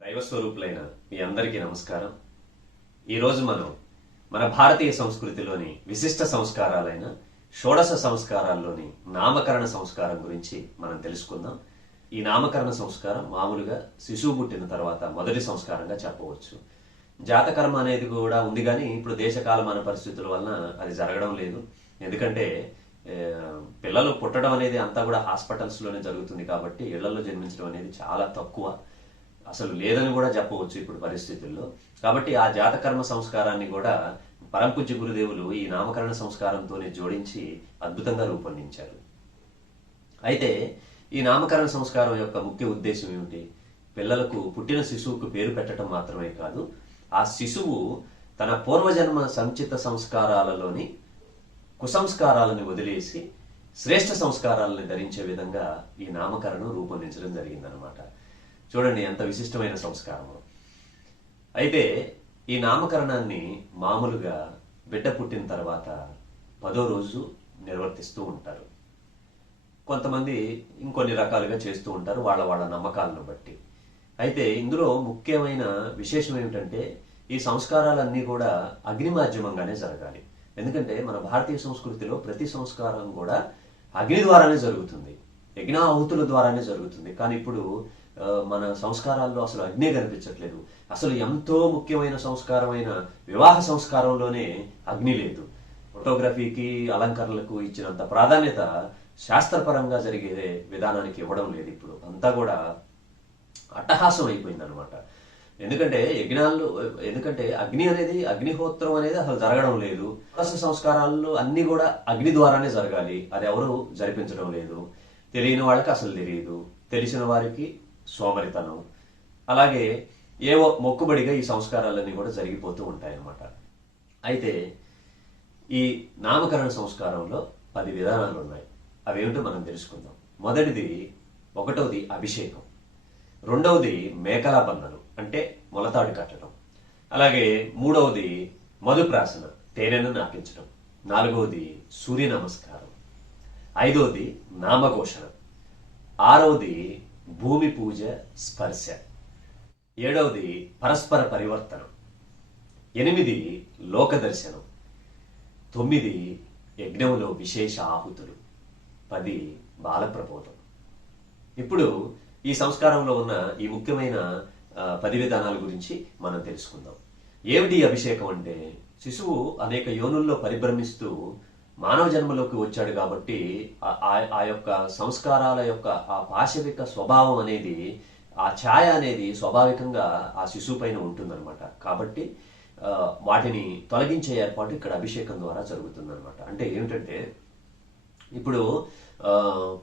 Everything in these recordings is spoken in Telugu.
దైవస్వరూపులైన మీ అందరికీ నమస్కారం. ఈరోజు మనం మన భారతీయ సంస్కృతిలోని విశిష్ట సంస్కారాలైన షోడశ సంస్కారాల్లోని నామకరణ సంస్కారం గురించి మనం తెలుసుకుందాం. ఈ నామకరణ సంస్కారం మామూలుగా శిశువు పుట్టిన తర్వాత మొదటి సంస్కారంగా చెప్పవచ్చు. జాతకర్మ అనేది కూడా ఉంది, కానీ ఇప్పుడు దేశకాలమాన పరిస్థితుల వలన అది జరగడం లేదు. ఎందుకంటే పిల్లలు పుట్టడం అనేది అంతా కూడా హాస్పిటల్స్లోనే జరుగుతుంది కాబట్టి ఇళ్లలో జన్మించడం అనేది చాలా తక్కువ, అసలు లేదని కూడా చెప్పవచ్చు ఇప్పుడు పరిస్థితుల్లో. కాబట్టి ఆ జాతకర్మ సంస్కారాన్ని కూడా పరంపూజ్య గురుదేవులు ఈ నామకరణ సంస్కారంతోనే జోడించి అద్భుతంగా రూపొందించారు. అయితే ఈ నామకరణ సంస్కారం యొక్క ముఖ్య ఉద్దేశం ఏమిటి? పిల్లలకు పుట్టిన శిశువుకు పేరు పెట్టడం మాత్రమే కాదు, ఆ శిశువు తన పూర్వజన్మ సంచిత సంస్కారాలలోని కుసంస్కారాలను వదిలేసి శ్రేష్ఠ సంస్కారాలను ధరించే విధంగా ఈ నామకరణం రూపొందించడం జరిగిందనమాట. చూడండి ఎంత విశిష్టమైన సంస్కారము. అయితే ఈ నామకరణాన్ని మామూలుగా బిడ్డ పుట్టిన తర్వాత 10వ రోజు నిర్వర్తిస్తూ ఉంటారు. కొంతమంది ఇంకొన్ని రకాలుగా చేస్తూ ఉంటారు వాళ్ళ వాళ్ళ నమ్మకాలను బట్టి. అయితే ఇందులో ముఖ్యమైన విశేషం ఏమిటంటే ఈ సంస్కారాలన్నీ కూడా అగ్ని మాధ్యమంగానే జరగాలి. ఎందుకంటే మన భారతీయ సంస్కృతిలో ప్రతి సంస్కారం కూడా అగ్ని ద్వారానే జరుగుతుంది, యజ్ఞాహుతుల ద్వారానే జరుగుతుంది. కానీ ఇప్పుడు మన సంస్కారాల్లో అసలు అగ్నే కనిపించట్లేదు. అసలు ఎంతో ముఖ్యమైన సంస్కారమైన వివాహ సంస్కారంలోనే అగ్ని లేదు. ఫోటోగ్రఫీకి అలంకరణలకు ఇచ్చినంత ప్రాధాన్యత శాస్త్రపరంగా జరిగే విధానానికి ఇవ్వడం లేదు. ఇప్పుడు అంతా కూడా అట్టహాసం అయిపోయిందనమాట. ఎందుకంటే అగ్ని అనేది, అగ్నిహోత్రం అనేది అసలు జరగడం లేదు. సంస్కారాలు అన్ని కూడా అగ్ని ద్వారానే జరగాలి, అది ఎవరు జరిపించడం లేదు. తెలియని వాళ్ళకి అసలు తెలియదు, తెలిసిన వారికి సోమరితనం, అలాగే ఏవో మొక్కుబడిగా ఈ సంస్కారాలన్నీ కూడా జరిగిపోతూ ఉంటాయన్నమాట. అయితే ఈ నామకరణ సంస్కారంలో 10 విధానాలు ఉన్నాయి. అవేమిటో మనం తెలుసుకుందాం. ఒకటవది అభిషేకం, రెండవది మేకలా బంధనం అంటే మొలతాడు కట్టడం, అలాగే మూడవది మధుప్రాసన తేనెను నాకించడం, నాలుగవది సూర్య నమస్కారం, ఐదవది నామఘోషణ, ఆరవది భూమి పూజ స్పర్శ, ఏడవది పరస్పర పరివర్తనం, 8 లోక దర్శనం, 9 యజ్ఞంలో విశేష ఆహుతులు, 10 బాలప్రబోధం. ఇప్పుడు ఈ సంస్కారంలో ఉన్న ఈ ముఖ్యమైన 10 విధానాల గురించి మనం తెలుసుకుందాం. ఏమిటి అభిషేకం అంటే, శిశువు అనేక యోనుల్లో పరిభ్రమిస్తూ మానవ జన్మలోకి వచ్చాడు కాబట్టి ఆ యొక్క సంస్కారాల యొక్క ఆ పాశవిక స్వభావం అనేది, ఆ ఛాయ అనేది స్వాభావికంగా ఆ శిశువు పైన ఉంటుందన్నమాట. కాబట్టి వాటిని తొలగించే ఏర్పాటు ఇక్కడ అభిషేకం ద్వారా జరుగుతుందన్నమాట. అంటే ఏమిటంటే ఇప్పుడు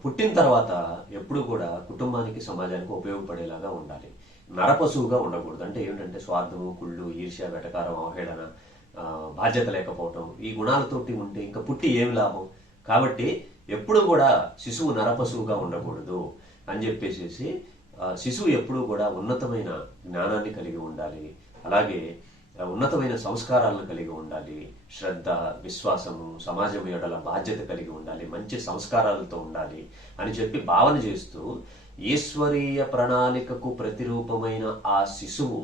పుట్టిన తర్వాత ఎప్పుడు కూడా కుటుంబానికి సమాజానికి ఉపయోగపడేలాగా ఉండాలి, నరపశువుగా ఉండకూడదు. అంటే ఏమిటంటే స్వార్థము, కుళ్ళు, ఈర్ష్య, వెటకారం, అవహేళన, బాధ్యత లేకపోవటం, ఈ గుణాలతోటి ఉంటే ఇంకా పుట్టి ఏమి లాభం? కాబట్టి ఎప్పుడు కూడా శిశువు నరపశువుగా ఉండకూడదు అని చెప్పేసి శిశువు ఎప్పుడూ కూడా ఉన్నతమైన జ్ఞానాన్ని కలిగి ఉండాలి, అలాగే ఉన్నతమైన సంస్కారాలను కలిగి ఉండాలి, శ్రద్ధ, విశ్వాసము, సమాజం ఎడల బాధ్యత కలిగి ఉండాలి, మంచి సంస్కారాలతో ఉండాలి అని చెప్పి భావన చేస్తూ ఈశ్వరీయ ప్రణాళికకు ప్రతిరూపమైన ఆ శిశువు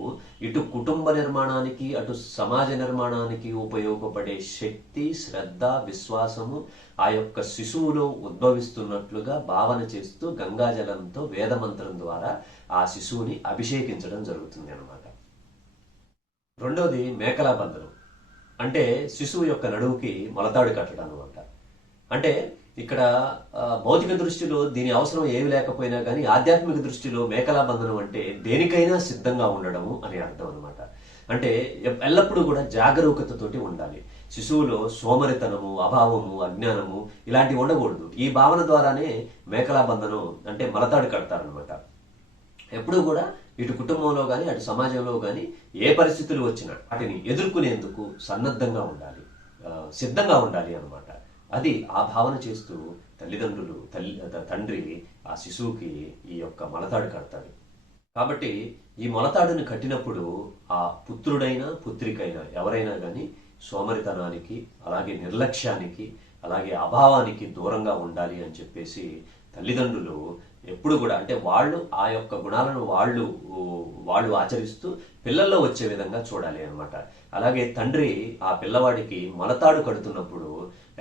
ఇటు కుటుంబ నిర్మాణానికి అటు సమాజ నిర్మాణానికి ఉపయోగపడే శక్తి, శ్రద్ధ, విశ్వాసము ఆ యొక్క శిశువులో ఉద్భవిస్తున్నట్లుగా భావన చేస్తూ గంగాజలంతో వేదమంత్రం ద్వారా ఆ శిశువుని అభిషేకించడం జరుగుతుంది అన్నమాట. రెండవది మేకలా బంధనం అంటే శిశువు యొక్క నడువుకి మొలతాడు కట్టడం అనమాట. అంటే ఇక్కడ భౌతిక దృష్టిలో దీని అవసరం ఏమి లేకపోయినా కానీ ఆధ్యాత్మిక దృష్టిలో మేకలా బంధనం అంటే దేనికైనా సిద్ధంగా ఉండడము అని అర్థం అనమాట. అంటే ఎల్లప్పుడూ కూడా జాగరూకతతోటి ఉండాలి. శిశువులో సోమరితనము, అభావము, అజ్ఞానము ఇలాంటివి ఉండకూడదు. ఈ భావన ద్వారానే మేకలా బంధనం అంటే మొలతాడు కడతారనమాట. ఎప్పుడూ కూడా ఇటు కుటుంబంలో కానీ అటు సమాజంలో కానీ ఏ పరిస్థితులు వచ్చినా వాటిని ఎదుర్కొనేందుకు సన్నద్ధంగా ఉండాలి, సిద్ధంగా ఉండాలి అన్నమాట. అది ఆ భావన చేస్తూ తల్లిదండ్రులు, తండ్రి ఆ శిశువుకి ఈ యొక్క మొలతాడు కడతాడు. కాబట్టి ఈ మొలతాడుని కట్టినప్పుడు ఆ పుత్రుడైనా పుత్రికైనా ఎవరైనా కానీ సోమరితనానికి, అలాగే నిర్లక్ష్యానికి, అలాగే అభావానికి దూరంగా ఉండాలి అని చెప్పేసి తల్లిదండ్రులు ఎప్పుడు కూడా, అంటే వాళ్ళు ఆ యొక్క గుణాలను వాళ్ళు ఆచరిస్తూ పిల్లల్లో వచ్చే విధంగా చూడాలి అన్నమాట. అలాగే తండ్రి ఆ పిల్లవాడికి మొలతాడు కడుతున్నప్పుడు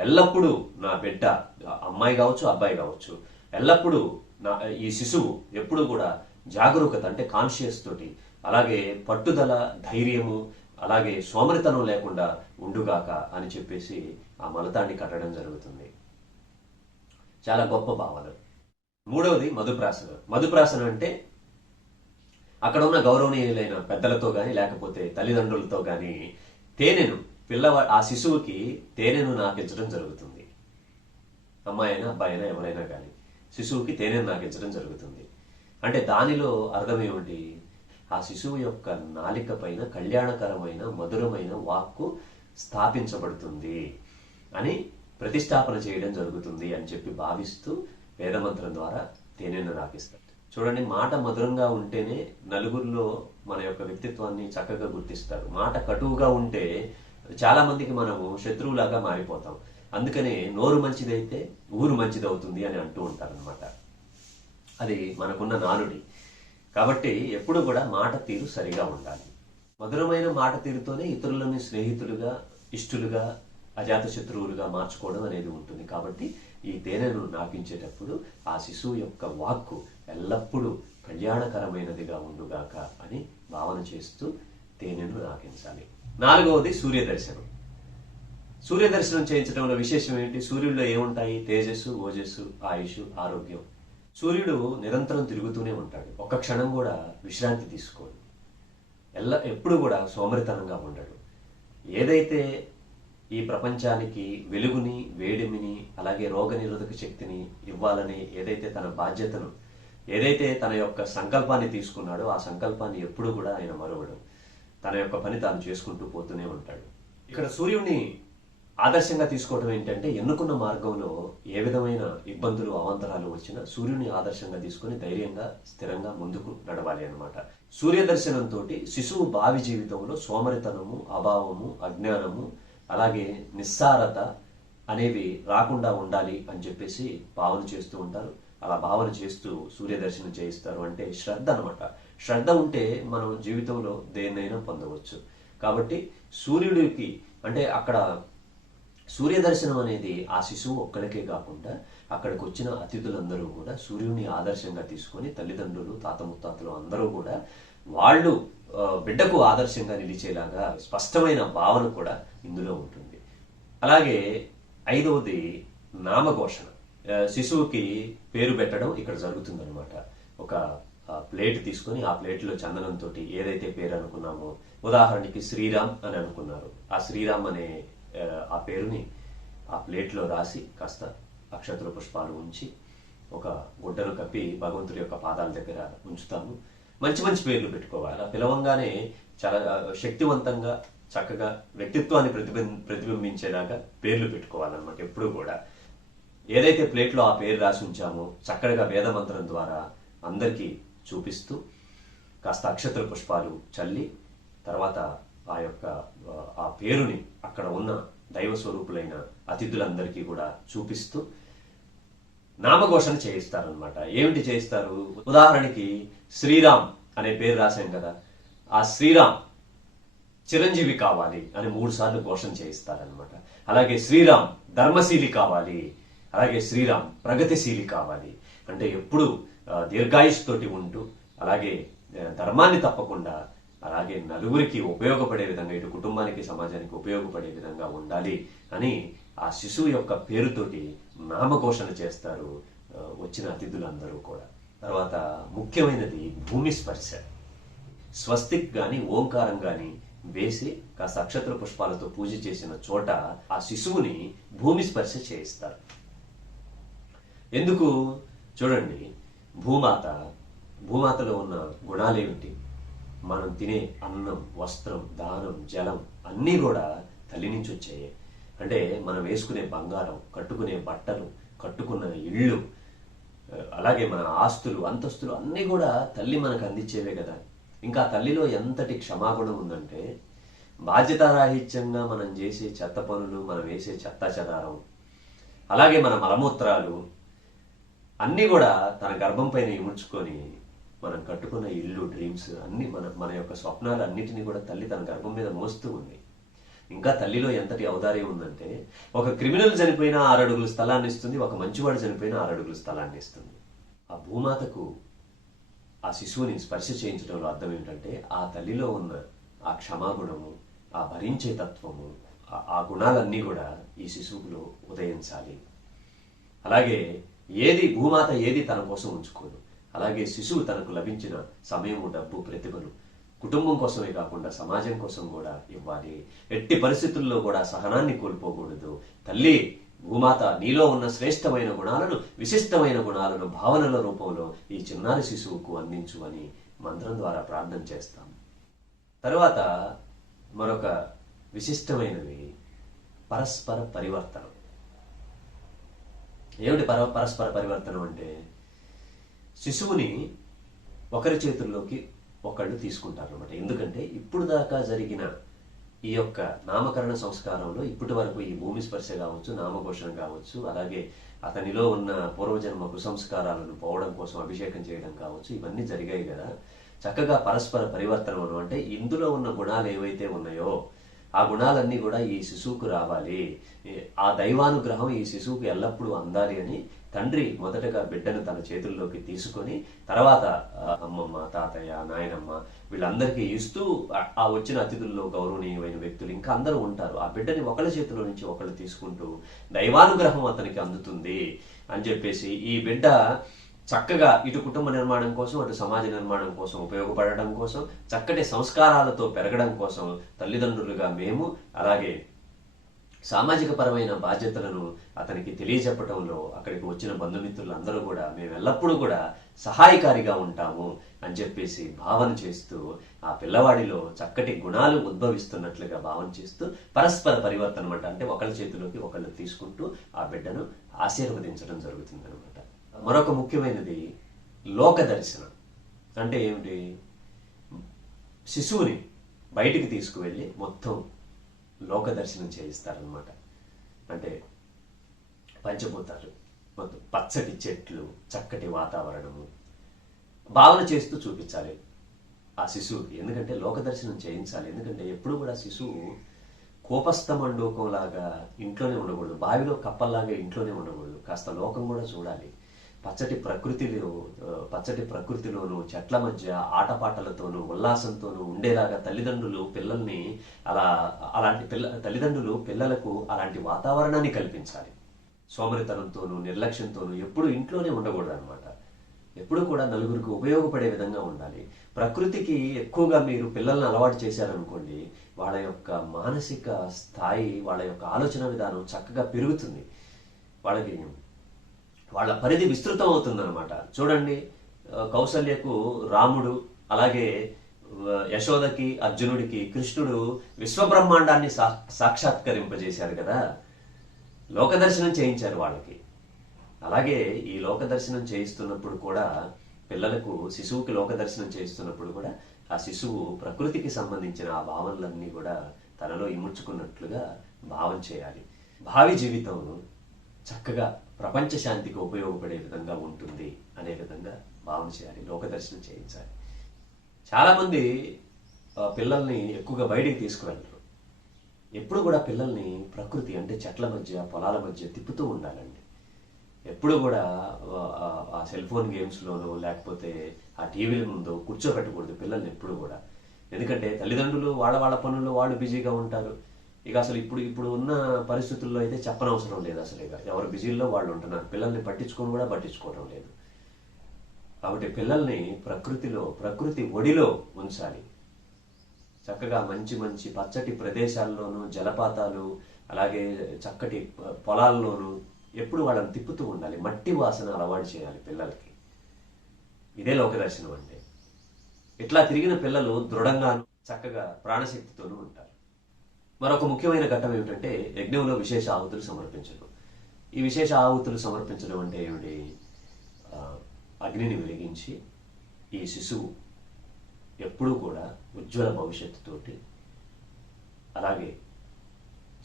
ఎల్లప్పుడూ నా బిడ్డ, అమ్మాయి కావచ్చు అబ్బాయి కావచ్చు, ఎల్లప్పుడూ ఈ శిశువు ఎప్పుడు కూడా జాగరూకత అంటే కాన్షియస్ తోటి, అలాగే పట్టుదల, ధైర్యము, అలాగే సోమరితనం లేకుండా ఉండుగాక అని చెప్పేసి ఆ మొలతాడిని కట్టడం జరుగుతుంది. చాలా గొప్ప భావన. మూడవది మధుప్రాసన. మధుప్రాసన అంటే అక్కడ ఉన్న గౌరవనీయులైన పెద్దలతో గాని లేకపోతే తల్లిదండ్రులతో గాని తేనెను ఆ శిశువుకి తేనెను నాకించడం జరుగుతుంది. అమ్మాయి అయినా అబ్బాయి అయినా ఎవరైనా కానీ శిశువుకి తేనెను నాకించడం జరుగుతుంది. అంటే దానిలో అర్థం ఏమిటి? ఆ శిశువు యొక్క నాలిక పైన కళ్యాణకరమైన మధురమైన వాక్కు స్థాపించబడుతుంది అని ప్రతిష్టాపన చేయడం జరుగుతుంది అని చెప్పి భావిస్తూ వేదమంత్రం ద్వారా తేనెను నాకిస్తారు. చూడండి, మాట మధురంగా ఉంటేనే నలుగురిలో మన యొక్క వ్యక్తిత్వాన్ని చక్కగా గుర్తిస్తారు. మాట కటువుగా ఉంటే చాలా మందికి మనము శత్రువులాగా మారిపోతాం. అందుకనే నోరు మంచిదైతే ఊరు మంచిదవుతుంది అని అంటూ ఉంటారనమాట. అది మనకున్న నానుడి. కాబట్టి ఎప్పుడు కూడా మాట తీరు సరిగా ఉండాలి. మధురమైన మాట తీరుతోనే ఇతరులని స్నేహితులుగా, ఇష్టలుగా, అజాత శత్రువులుగా మార్చుకోవడం అనేది ఉంటుంది. కాబట్టి ఈ తేనెను నాకించేటప్పుడు ఆ శిశువు యొక్క వాక్కు ఎల్లప్పుడూ కళ్యాణకరమైనదిగా ఉండుగాక అని భావన చేస్తూ తేనెను నాకించాలి. నాలుగవది సూర్యదర్శనం. సూర్యదర్శనం చేయించడంలో విశేషం ఏంటి? సూర్యుడిలో ఏముంటాయి? తేజస్సు, ఓజస్సు, ఆయుష్, ఆరోగ్యం. సూర్యుడు నిరంతరం తిరుగుతూనే ఉంటాడు. ఒక్క క్షణం కూడా విశ్రాంతి తీసుకోడు. ఎప్పుడు కూడా సోమరితనంగా ఉండడు. ఏదైతే ఈ ప్రపంచానికి వెలుగుని, వేడిమిని, అలాగే రోగనిరోధక శక్తిని ఇవ్వాలని ఏదైతే తన బాధ్యతను, ఏదైతే తన యొక్క సంకల్పాన్ని తీసుకున్నాడో ఆ సంకల్పాన్ని ఎప్పుడూ కూడా ఆయన మరవడు. తన యొక్క పని తాను చేసుకుంటూ పోతూనే ఉంటాడు. ఇక్కడ సూర్యుడిని ఆదర్శంగా తీసుకోవడం ఏంటంటే, ఎన్నుకున్న మార్గంలో ఏ విధమైన ఇబ్బందులు, అవాంతరాలు వచ్చినా సూర్యుని ఆదర్శంగా తీసుకొని ధైర్యంగా, స్థిరంగా ముందుకు నడవాలి అన్నమాట. సూర్యదర్శనంతో శిశువు భావి జీవితంలో సోమరితనము, అభావము, అజ్ఞానము, అలాగే నిస్సారత అనేవి రాకుండా ఉండాలి అని చెప్పేసి భావన చేస్తూ ఉంటారు. అలా భావన చేస్తూ సూర్యదర్శనం చేయిస్తారు. అంటే శ్రద్ధ అనమాట. శ్రద్ధ ఉంటే మనం జీవితంలో దేన్నైనా పొందవచ్చు. కాబట్టి సూర్యుడికి, అంటే అక్కడ సూర్యదర్శనం అనేది ఆ శిశువు ఒక్కడికే కాకుండా అక్కడికి వచ్చిన అతిథులందరూ కూడా సూర్యుని ఆదర్శంగా తీసుకొని, తల్లిదండ్రులు, తాత ముత్తాతలు అందరూ కూడా వాళ్ళు బిడ్డకు ఆదర్శంగా నిలిచేలాగా స్పష్టమైన భావన కూడా ఇందులో ఉంటుంది. అలాగే ఐదవది నామఘోషణ. శిశువుకి పేరు పెట్టడం ఇక్కడ జరుగుతుందన్నమాట. ఒక ప్లేట్ తీసుకొని ఆ ప్లేట్లో చందనంతో ఏదైతే పేరు అనుకున్నామో, ఉదాహరణకి శ్రీరామ్ అని అనుకున్నారు, ఆ శ్రీరామ్ అనే ఆ పేరుని ఆ ప్లేట్లో రాసి కాస్త అక్షతల పుష్పాలు ఉంచి ఒక గుడ్డను కప్పి భగవంతుడి యొక్క పాదాల దగ్గర ఉంచుతాము. మంచి మంచి పేర్లు పెట్టుకోవాలి. అలా పిలవంగానే చాలా శక్తివంతంగా, చక్కగా వ్యక్తిత్వాన్ని ప్రతిబింబించేలాగా పేర్లు పెట్టుకోవాలన్నమాట. ఎప్పుడు కూడా ఏదైతే ప్లేట్లో ఆ పేరు రాసి ఉంచామో చక్కగా వేదమంత్రం ద్వారా అందరికీ చూపిస్తూ కాస్త అక్షతల పుష్పాలు చల్లి తర్వాత ఆ పేరుని అక్కడ ఉన్న దైవ స్వరూపులైన అతిథులందరికీ కూడా చూపిస్తూ నామఘోషణ చేయిస్తారనమాట. ఏమిటి చేయిస్తారు? ఉదాహరణకి శ్రీరామ్ అనే పేరు రాశాం కదా, ఆ శ్రీరామ్ చిరంజీవి కావాలి అని 3 సార్లు ఘోషణ చేయిస్తారనమాట. అలాగే శ్రీరామ్ ధర్మశీలి కావాలి, అలాగే శ్రీరామ్ ప్రగతిశీలి కావాలి. అంటే ఎప్పుడు దీర్ఘాయుష్తోటి ఉంటూ, అలాగే ధర్మాన్ని తప్పకుండా, అలాగే నలుగురికి ఉపయోగపడే విధంగా, ఇటు కుటుంబానికి, సమాజానికి ఉపయోగపడే విధంగా ఉండాలి అని ఆ శిశువు యొక్క పేరుతోటి నామఘోషణ చేస్తారు వచ్చిన అతిథులందరూ కూడా. తర్వాత ముఖ్యమైనది భూమి స్పర్శ. స్వస్తిక్ గాని, ఓంకారం గాని వేసి కాస్త అక్షతల పుష్పాలతో పూజ చేసిన చోట ఆ శిశువుని భూమి స్పర్శ చేయిస్తారు. ఎందుకు? చూడండి, భూమాతలో ఉన్న గుణాలేమిటి? మనం తినే అన్నం, వస్త్రం, దానం, జలం అన్నీ కూడా తల్లి నుంచి వచ్చాయి. అంటే మనం వేసుకునే బంగారం, కట్టుకునే బట్టలు, కట్టుకున్న ఇళ్ళు, అలాగే మన ఆస్తులు, అంతస్తులు అన్నీ కూడా తల్లి మనకు అందించేవే కదా. ఇంకా తల్లిలో ఎంతటి క్షమాగుణం ఉందంటే, బాధ్యతారాహిత్యంగా మనం చేసే చెత్త పనులు, మనం వేసే చెత్త చెదారం, అలాగే మన మలమూత్రాలు అన్నీ కూడా తన గర్భం పైన ఇముడ్చుకొని మనం కట్టుకున్న ఇల్లు, డ్రీమ్స్ అన్ని మన యొక్క స్వప్నాలు అన్నిటినీ కూడా తల్లి తన గర్భం మీద మోస్తూ ఉంది. ఇంకా తల్లిలో ఎంతటి ఔదార్యం ఉందంటే, ఒక క్రిమినల్ చనిపోయినా 6 అడుగుల స్థలాన్ని ఇస్తుంది, ఒక మంచివాడు చనిపోయినా 6 అడుగుల స్థలాన్ని ఇస్తుంది. ఆ భూమాతకు ఆ శిశువుని స్పర్శ చేయించడంలో అర్థం ఏంటంటే, ఆ తల్లిలో ఉన్న ఆ క్షమాగుణము, ఆ భరించే తత్వము, ఆ గుణాలన్నీ కూడా ఈ శిశువులో ఉదయించాలి. అలాగే భూమాత ఏది తన కోసం ఉంచుకోదు. అలాగే శిశువు తనకు లభించిన సమయము, డబ్బు, ప్రతిభను కుటుంబం కోసమే కాకుండా సమాజం కోసం కూడా ఇవ్వాలి. ఎట్టి పరిస్థితుల్లో కూడా సహనాన్ని కోల్పోకూడదు. తల్లి భూమాత నీలో ఉన్న శ్రేష్టమైన గుణాలను, విశిష్టమైన గుణాలను భావనల రూపంలో ఈ చిన్నారి శిశువుకు అందించు అని మంత్రం ద్వారా ప్రార్థన చేస్తాం. తరువాత మరొక విశిష్టమైనది పరస్పర పరివర్తనం. ఏమిటి పరస్పర పరివర్తనం అంటే, శిశువుని ఒకరి చేతుల్లోకి ఒకళ్ళు తీసుకుంటారు అనమాట. ఎందుకంటే ఇప్పుడు దాకా జరిగిన ఈ యొక్క నామకరణ సంస్కారంలో ఇప్పటి వరకు ఈ భూమి స్పర్శ కావచ్చు, నామఘోషణ కావచ్చు, అలాగే అతనిలో ఉన్న పూర్వజన్మ కుసంస్కారాలను పోవడం కోసం అభిషేకం చేయడం కావచ్చు, ఇవన్నీ జరిగాయి కదా. చక్కగా పరస్పర పరివర్తనం అంటే ఇందులో ఉన్న గుణాలు ఏవైతే ఉన్నాయో ఆ గుణాలన్నీ కూడా ఈ శిశువుకు రావాలి, ఆ దైవానుగ్రహం ఈ శిశువుకు ఎల్లప్పుడూ అందాలి అని తండ్రి మొదటగా బిడ్డను తన చేతుల్లోకి తీసుకొని తర్వాత అమ్మమ్మ, తాతయ్య, నాయనమ్మ వీళ్ళందరికీ ఇస్తూ, ఆ వచ్చిన అతిథుల్లో గౌరవనీయమైన వ్యక్తులు ఇంకా అందరూ ఉంటారు. ఆ బిడ్డని ఒకళ్ళ చేతిలో నుంచి ఒకళ్ళు తీసుకుంటూ దైవానుగ్రహం అతనికి అందుతుంది అని చెప్పేసి, ఈ బిడ్డ చక్కగా ఇటు కుటుంబ నిర్మాణం కోసం, అటు సమాజ నిర్మాణం కోసం ఉపయోగపడడం కోసం, చక్కటి సంస్కారాలతో పెరగడం కోసం తల్లిదండ్రులుగా మేము, అలాగే సామాజిక పరమైన బాధ్యతలను అతనికి తెలియజెప్పడంలో అక్కడికి వచ్చిన బంధుమిత్రులు అందరూ కూడా మేము ఎల్లప్పుడూ కూడా సహాయకారిగా ఉంటాము అని చెప్పేసి భావన చేస్తూ, ఆ పిల్లవాడిలో చక్కటి గుణాలు ఉద్భవిస్తున్నట్లుగా భావన చేస్తూ పరస్పర పరివర్తనం అంటే ఒకళ్ళ చేతిలోకి ఒకళ్ళు తీసుకుంటూ ఆ బిడ్డను ఆశీర్వదించడం జరుగుతుంది అనమాట. మరొక ముఖ్యమైనది లోక దర్శనం. అంటే ఏమిటి? శిశువుని బయటికి తీసుకువెళ్ళి మొత్తం లోక దర్శనం చేయిస్తారనమాట. అంటే పంచభూతాలు, మొత్తం పచ్చటి చెట్లు, చక్కటి వాతావరణము భావన చేస్తూ చూపించాలి ఆ శిశువుకి. ఎందుకంటే లోక దర్శనం చేయించాలి. ఎందుకంటే ఎప్పుడు కూడా శిశువు కోపస్థ మండూకంలాగా ఇంట్లోనే ఉండకూడదు, బావిలో కప్పల్లాగా ఇంట్లోనే ఉండకూడదు. కాస్త లోకం కూడా చూడాలి. పచ్చటి ప్రకృతిలోను, చెట్ల మధ్య ఆటపాటలతోనూ ఉల్లాసంతోనూ ఉండేలాగా తల్లిదండ్రులు పిల్లలకు అలాంటి వాతావరణాన్ని కల్పించాలి. సోమరితనంతోనూ, నిర్లక్ష్యంతోనూ ఎప్పుడు ఇంట్లోనే ఉండకూడదు అనమాట. ఎప్పుడు కూడా నలుగురికి ఉపయోగపడే విధంగా ఉండాలి. ప్రకృతికి ఎక్కువగా మీరు పిల్లల్ని అలవాటు చేశారనుకోండి, వాళ్ళ యొక్క మానసిక స్థాయి, వాళ్ళ యొక్క ఆలోచన విధానం చక్కగా పెరుగుతుంది. వాళ్ళ పరిధి విస్తృతం అవుతుందన్నమాట. చూడండి, కౌసల్యకు రాముడు, అలాగే యశోదకి అర్జునుడికి కృష్ణుడు విశ్వబ్రహ్మాండాన్ని సాక్షాత్కరింపజేశారు కదా, లోకదర్శనం చేయించారు వాళ్ళకి. అలాగే ఈ లోకదర్శనం చేయిస్తున్నప్పుడు కూడా పిల్లలకు, శిశువుకి లోకదర్శనం చేయిస్తున్నప్పుడు కూడా ఆ శిశువు ప్రకృతికి సంబంధించిన ఆ భావనలన్నీ కూడా తనలో ఇముడ్చుకున్నట్లుగా భావం చేయాలి. భావి జీవితం చక్కగా ప్రపంచ శాంతికి ఉపయోగపడే విధంగా ఉంటుంది అనే విధంగా భావన చేయాలి, లోకదర్శనం చేయించాలి. చాలామంది పిల్లల్ని ఎక్కువగా బయటికి తీసుకువెళ్ళరు. ఎప్పుడు కూడా పిల్లల్ని ప్రకృతి అంటే చెట్ల మధ్య, పొలాల మధ్య తిప్పుతూ ఉండాలండి. ఎప్పుడు కూడా ఆ సెల్ ఫోన్ గేమ్స్లోనూ లేకపోతే ఆ టీవీల ముందు కూర్చోబెట్టకూడదు పిల్లల్ని ఎప్పుడు కూడా. ఎందుకంటే తల్లిదండ్రులు వాళ్ళ పనుల్లో వాళ్ళు బిజీగా ఉంటారు. ఇక అసలు ఇప్పుడు ఉన్న పరిస్థితుల్లో అయితే చెప్పనవసరం లేదు. అసలు ఇక ఎవరు బిజీల్లో వాళ్ళు ఉంటున్నారు. పిల్లల్ని పట్టించుకోవడం లేదు. కాబట్టి పిల్లల్ని ప్రకృతి ఒడిలో ఉంచాలి. చక్కగా మంచి పచ్చటి ప్రదేశాల్లోనూ, జలపాతాలు, అలాగే చక్కటి పొలాల్లోనూ ఎప్పుడు వాళ్ళని తిప్పుతూ ఉండాలి. మట్టి వాసన అలవాటు చేయాలి పిల్లలకి. ఇదే లోకదర్శనం అంటే. ఇట్లా తిరిగిన పిల్లలు దృఢంగాను, చక్కగా ప్రాణశక్తితోనూ ఉంటారు. మరొక ముఖ్యమైన ఘట్టం ఏమిటంటే యజ్ఞంలో విశేష ఆహుతులు సమర్పించడం. ఈ విశేష ఆహుతులు సమర్పించడం అంటే ఏమిటి? అగ్నిని వెలిగించి ఈ శిశువు ఎప్పుడూ కూడా ఉజ్వల భవిష్యత్తుతోటి, అలాగే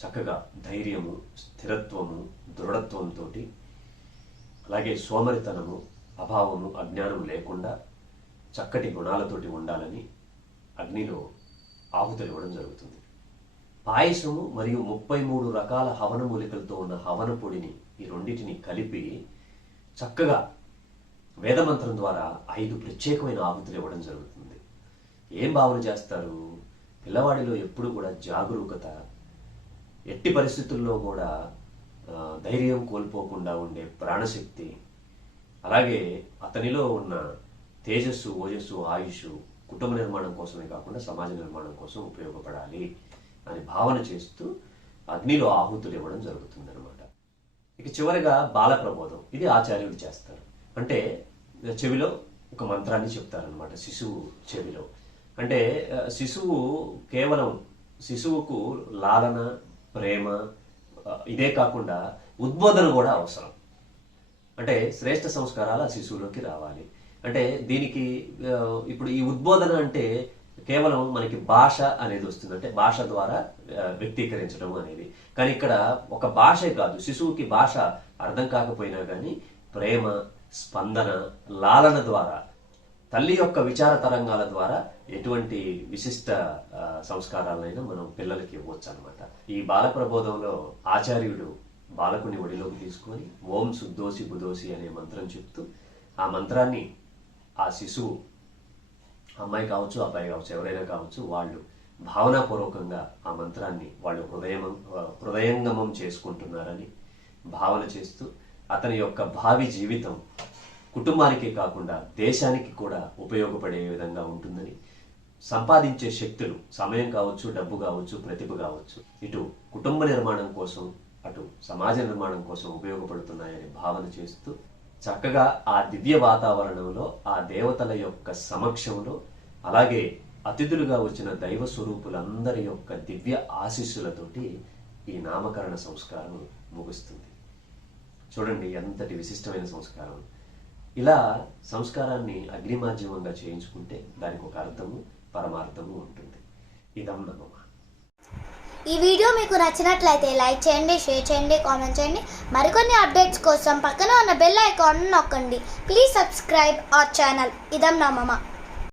చక్కగా ధైర్యము, స్థిరత్వము, దృఢత్వంతో, అలాగే సోమరితనము, అభావము, అజ్ఞానం లేకుండా చక్కటి గుణాలతోటి ఉండాలని అగ్నిలో ఆహుతులు ఇవ్వడం జరుగుతుంది. పాయసము మరియు 33 రకాల హవన మూలికలతో ఉన్న హవన పొడిని, ఈ రెండింటిని కలిపి చక్కగా వేదమంత్రం ద్వారా 5 ప్రత్యేకమైన ఆహుతులు ఇవ్వడం జరుగుతుంది. ఏం భావన చేస్తారు? పిల్లవాడిలో ఎప్పుడు కూడా జాగరూకత, ఎట్టి పరిస్థితుల్లో కూడా ధైర్యం కోల్పోకుండా ఉండే ప్రాణశక్తి, అలాగే అతనిలో ఉన్న తేజస్సు, ఓజస్సు, ఆయుష్ కుటుంబ నిర్మాణం కోసమే కాకుండా సమాజ నిర్మాణం కోసం ఉపయోగపడాలి అని భావన చేస్తూ అగ్నిలో ఆహుతులు ఇవ్వడం జరుగుతుంది అనమాట. ఇక చివరిగా బాల ప్రబోధం. ఇది ఆచార్యులు చేస్తారు. అంటే చెవిలో ఒక మంత్రాన్ని చెప్తారనమాట శిశువు చెవిలో. అంటే శిశువు కేవలం శిశువుకు లాలన, ప్రేమ ఇదే కాకుండా ఉద్బోధన కూడా అవసరం. అంటే శ్రేష్ఠ సంస్కారాలు ఆ శిశువులోకి రావాలి. అంటే దీనికి ఇప్పుడు ఈ ఉద్బోధన అంటే కేవలం మనకి భాష అనేది వస్తుంది, అంటే భాష ద్వారా వ్యక్తీకరించడం అనేది. కానీ ఇక్కడ ఒక భాషే కాదు, శిశువుకి భాష అర్థం కాకపోయినా కానీ ప్రేమ, స్పందన, లాలన ద్వారా, తల్లి యొక్క విచార తరంగాల ద్వారా ఎటువంటి విశిష్ట సంస్కారాలైనా మనం పిల్లలకి ఇవ్వచ్చు అనమాట. ఈ బాల ప్రబోధంలో ఆచార్యుడు బాలకుని ఒడిలోకి తీసుకొని ఓం శుద్ధోసి బుధోసి అనే మంత్రం చెప్తూ ఆ మంత్రాన్ని ఆ శిశువు, అమ్మాయి కావచ్చు, అబ్బాయి కావచ్చు, ఎవరైనా కావచ్చు, వాళ్ళు భావనాపూర్వకంగా ఆ మంత్రాన్ని వాళ్ళు హృదయంగమం చేసుకుంటున్నారని భావన చేస్తూ అతని యొక్క భావి జీవితం కుటుంబానికే కాకుండా దేశానికి కూడా ఉపయోగపడే విధంగా ఉంటుందని, సంపాదించే శక్తులు, సమయం కావచ్చు, డబ్బు కావచ్చు, ప్రతిభ కావచ్చు, ఇటు కుటుంబ నిర్మాణం కోసం అటు సమాజ నిర్మాణం కోసం ఉపయోగపడుతున్నాయని భావన చేస్తూ చక్కగా ఆ దివ్య వాతావరణంలో, ఆ దేవతల యొక్క సమక్షంలో, అలాగే అతిథులుగా వచ్చిన దైవ స్వరూపులందరి యొక్క దివ్య ఆశీస్సులతోటి ఈ నామకరణ సంస్కారం ముగుస్తుంది. చూడండి ఎంతటి విశిష్టమైన సంస్కారం. ఇలా సంస్కారాన్ని అగ్ని మాధ్యమంగా చేయించుకుంటే దానికి ఒక అర్థము, పరమార్థము ఉంటుంది. ఇదం నమః. ఈ వీడియో మీకు నచ్చినట్లయితే లైక్ చేయండి, షేర్ చేయండి, కామెంట్ చేయండి. మరికొన్ని అప్డేట్స్ కోసం పక్కన ఉన్న బెల్ ఐకాన్ నొక్కండి. ప్లీజ్ సబ్స్క్రైబ్ అవర్ ఛానల్ ఇదం నమః.